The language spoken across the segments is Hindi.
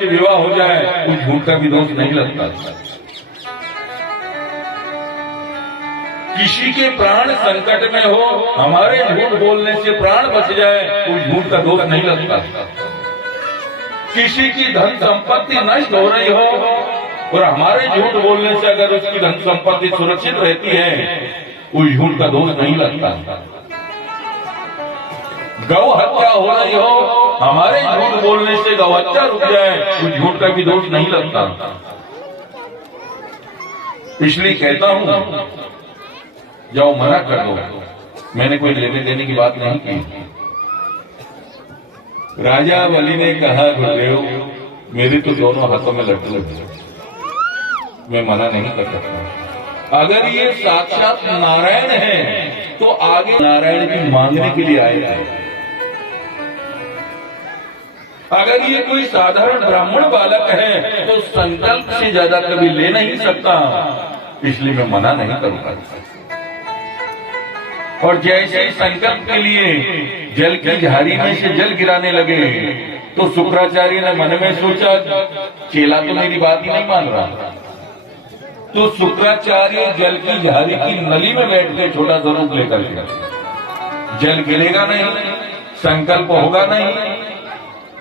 से विवाह हो जाए कुछ झूठ का भी दोष नहीं लगता। किसी के प्राण संकट में हो, हमारे झूठ बोलने से प्राण बच जाए कुछ झूठ का दोष नहीं लगता। किसी की धन संपत्ति नष्ट हो रही हो और हमारे झूठ बोलने से अगर उसकी धन संपत्ति सुरक्षित रहती है कोई झूठ का दोष नहीं लगता। गौ हत्या हो रही हो, हमारे झूठ बोलने से गौ हत्या रुक जाए कुछ झूठ का भी दोष नहीं लगता। इसलिए कहता हूं जाओ मना कर दो, मैंने कोई लेने देने की बात नहीं की। राजा बलि ने कहा गुरुदेव मेरे तो दोनों हाथों में लड्डू लगे, मैं मना नहीं कर सकता। अगर ये साक्षात नारायण है तो आगे नारायण की मांगने के लिए आए हैं। अगर ये कोई साधारण ब्राह्मण बालक है तो संकल्प से ज्यादा कभी ले नहीं सकता, इसलिए मैं मना नहीं करूंगा। और जैसे ही संकल्प के लिए जल की झाड़ी में से जल गिराने लगे तो शुक्राचार्य ने मन में सोचा चेला तो मेरी बात ही नहीं मान रहा। तो शुक्राचार्य जल की झाड़ी की नली में बैठ के छोटा स्वरूप लेकर गया। जल गिरेगा नहीं, संकल्प होगा नहीं,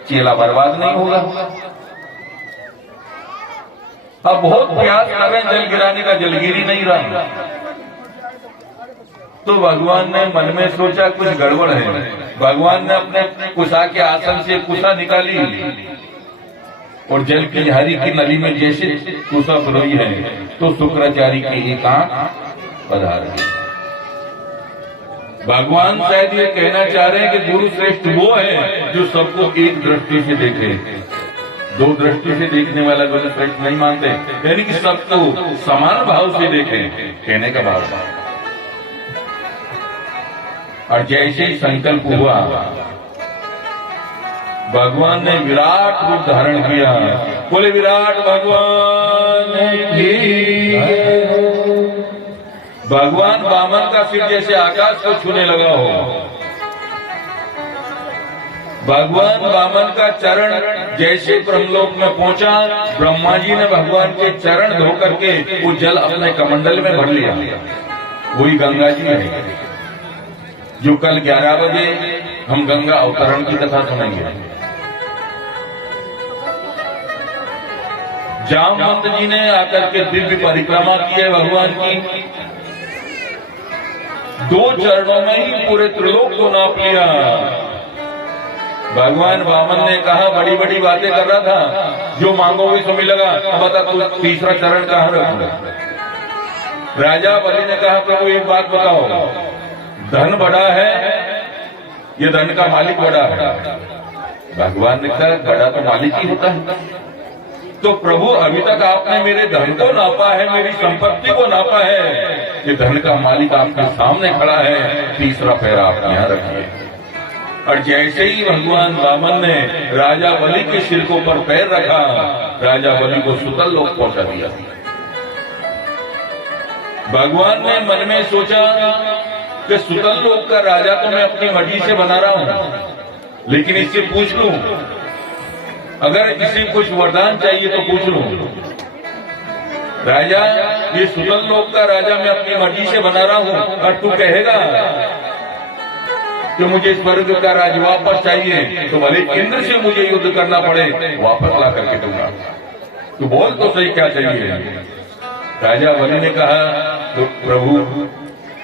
चेला बर्बाद नहीं होगा। अब बहुत प्रयास कर रहे हैं जल गिराने का, जल गिर ही नहीं रहा। तो भगवान ने मन में सोचा कुछ गड़बड़ है। भगवान ने अपने कुशा के आसन से कुशा निकाली और जल की झाड़ी की नली में जैसे कुशा परोई है तो शुक्राचार्य की एक आंख पधार गई। भगवान शायद ये कहना चाह रहे हैं कि गुरु श्रेष्ठ वो है जो सबको एक दृष्टि से देखे, दो दृष्टि से देखने वाला गुरु श्रेष्ठ नहीं मानते, यानी कि सबको समान भाव से देखे, कहने का भाव। और जैसे ही संकल्प हुआ भगवान ने विराट रूप धारण किया। बोले विराट भगवान की। भगवान वामन का सिर जैसे आकाश को छूने लगा हो। भगवान वामन का चरण जैसे ब्रह्मलोक में पहुंचा, ब्रह्मा जी ने भगवान के चरण धो करके वो जल अपने कमंडल में भर लिया। वही गंगा जी है जो कल 11 बजे हम गंगा अवतरण की कथा सुनेंगे। जामवंत जी ने आकर के दिव्य परिक्रमा की है भगवान की। 2 चरणों में ही पूरे त्रिलोक को नाप लिया। भगवान वामन ने कहा बड़ी बड़ी बातें कर रहा था, जो मांगोगे सो मिलेगा, अब बता तू तीसरा चरण कहाँ रखूंगा। राजा बलि ने कहा प्रभु एक बात बताओ, धन बड़ा है ये धन का मालिक बड़ा है। भगवान ने कहा बड़ा तो मालिक ही होता है। तो प्रभु अभी तक आपने मेरे धन को नापा है, मेरी संपत्ति को नापा है, ये धन का मालिक आपके सामने खड़ा है, तीसरा पैर आप यहाँ रखिए। और जैसे ही भगवान वामन ने राजा बलि के सिर को पर पैर रखा, राजा बलि को सुतल लोक पहुंचा दिया। भगवान ने मन में सोचा कि सुतल लोक का राजा तो मैं अपनी मर्जी से बना रहा हूं, लेकिन इससे पूछ लूं, अगर किसी कुछ वरदान चाहिए तो पूछ लूं। राजा ये सुतल लोक का राजा मैं अपनी मर्जी से बना रहा हूं, और तू कहेगा कि मुझे स्वर्ग का राज वापस चाहिए तो भले इंद्र से मुझे युद्ध करना पड़े, वापस ला करके दूंगा। तू बोल तो सही क्या चाहिए। राजा बलि ने कहा तो प्रभु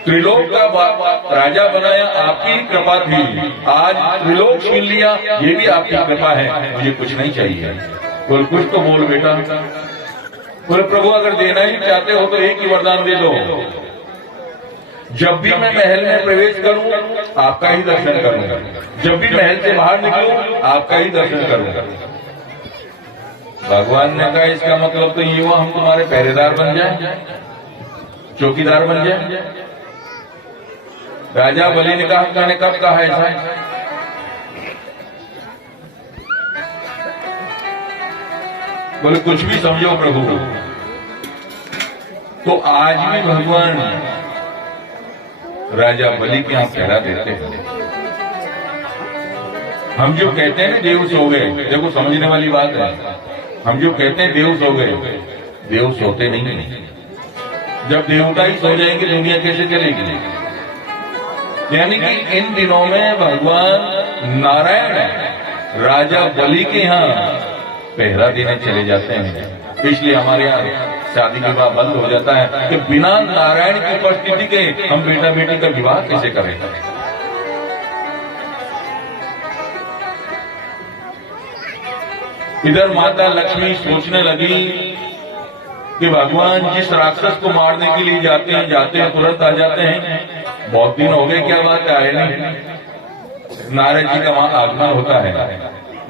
त्रिलोक का राजा बनाया आपकी कृपा थी, आज त्रिलोक छीन लिया ये भी आपकी कृपा है, मुझे कुछ नहीं चाहिए। बोल कुछ तो बोल बेटा। बोले प्रभु अगर देना ही चाहते हो तो एक ही वरदान दे दो, जब भी मैं महल में प्रवेश करूं आपका ही दर्शन करूंगा, जब भी महल से बाहर निकलूं आपका ही दर्शन करूंगा। भगवान ने कहा इसका मतलब तो ये हुआ हम तुम्हारे पहरेदार बन जाए, चौकीदार बन जाए। राजा बलि ने कहा मैंने कब कहा ऐसा। बोले कुछ भी समझो प्रभु। तो आज भी भगवान राजा बलि के यहां पहरा देते हैं। हम जो कहते हैं ना देव सो गए, देखो समझने वाली बात है। हम जो कहते हैं देव सो गए, देव सोते नहीं है। जब देवता ही सो जाएंगे दुनिया कैसे चलेगी? यानी कि इन दिनों में भगवान नारायण राजा बलि के यहाँ पहरा देने चले जाते हैं। इसलिए हमारे यहाँ शादी विवाह बंद हो जाता है कि बिना नारायण की उपस्थिति के हम बेटा बेटी का विवाह कैसे करें। इधर माता लक्ष्मी सोचने लगी कि भगवान जिस राक्षस को मारने के लिए जाते हैं तुरंत आ जाते हैं। बहुत दिन हो गए, क्या बात आए नहीं। नारद जी का वहां आगमन होता है।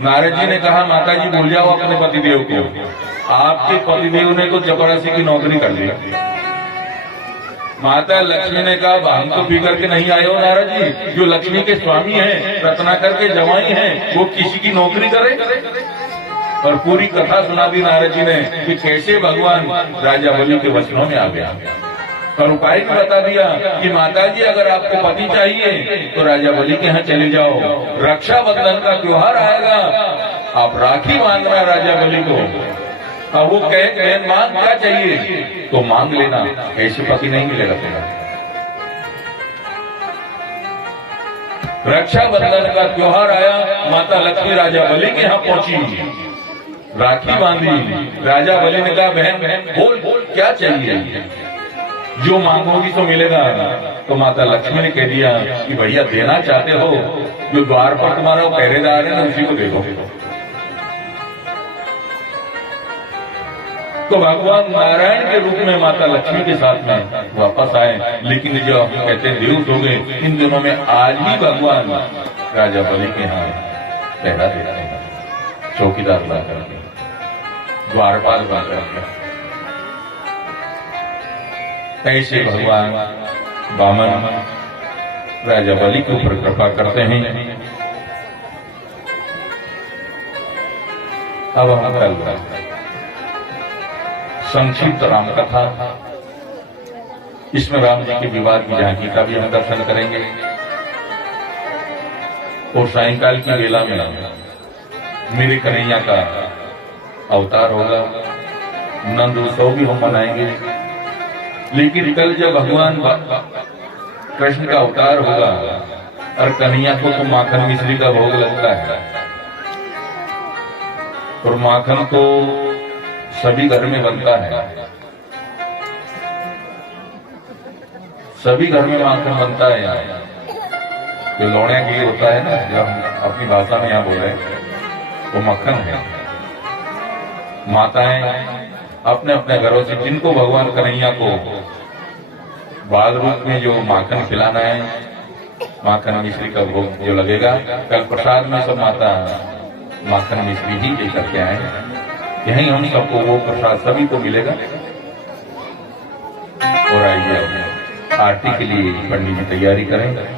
नारद जी ने कहा माता जी भूल जाओ अपने पतिदेव को, आपके पतिदेव ने तो चपरासी की नौकरी कर ली। माता लक्ष्मी ने कहा भांग तो पी करके नहीं आए हो नारद जी, जो लक्ष्मी के स्वामी हैं, रत्नाकर के जवाई हैं, वो किसी की नौकरी करे। और पूरी कथा सुना दी नारद जी ने कि कैसे भगवान राजा बलि के वचनों में आ गया। और उपाय भी बता दिया कि माता जी अगर आपको पति चाहिए तो राजा बलि के यहाँ चले जाओ, रक्षाबंधन का त्योहार आएगा, आप राखी मांगना राजा बलि को। अब वो कहे मांग क्या चाहिए तो मांग लेना, ऐसे पति नहीं मिलेगा तेरा। रक्षाबंधन का त्योहार आया, माता लक्ष्मी राजा बलि के यहाँ पहुंची, राखी बांधी। राजा बलि ने कहा बहन बोल क्या चाहिए, जो मांगोगी तो मिलेगा। तो माता लक्ष्मी ने कह दिया कि भैया देना चाहते हो, जो द्वार पर तुम्हारा पहरेदार है ना उसी को दे दो। तो भगवान नारायण के रूप में माता लक्ष्मी के साथ में वापस आए। लेकिन जो हम कहते हैं देव हो गए, इन दिनों में आज ही भगवान राजा बलि के यहाँ पहरा देते हैं, चौकीदार बना करके, द्वारपाल बना करके। ऐसे भगवान वामन राजा बलि के ऊपर कृपा करते हैं। अब हम कल संक्षिप्त राम कथा, इसमें राम जी के विवाह की झांकी का भी हम दर्शन करेंगे। और सायंकाल की वेला में मेरे कन्हैया का अवतार होगा, नंद उत्सव भी हम मनाएंगे। लेकिन कल जब भगवान कृष्ण का अवतार होगा और कन्हैया को तो माखन मिश्री का भोग लगता है, और माखन तो सभी घर में बनता है, सभी घर में माखन बनता है। यहाँ जो लौड़े घी होता है ना, जो हम अपनी भाषा में यहाँ बोल रहे हैं, वो मक्खन है। माताएं अपने अपने घरों से जिनको भगवान कन्हैया को बाल रूप में जो माखन खिलाना है, माखन मिश्री का भोग जो लगेगा, कल प्रसाद में सब माता माखन मिश्री ही लेकर के आए। यहीं हम सबको वो प्रसाद सभी को मिलेगा। और आइए आरती के लिए पंडित जी तैयारी करें।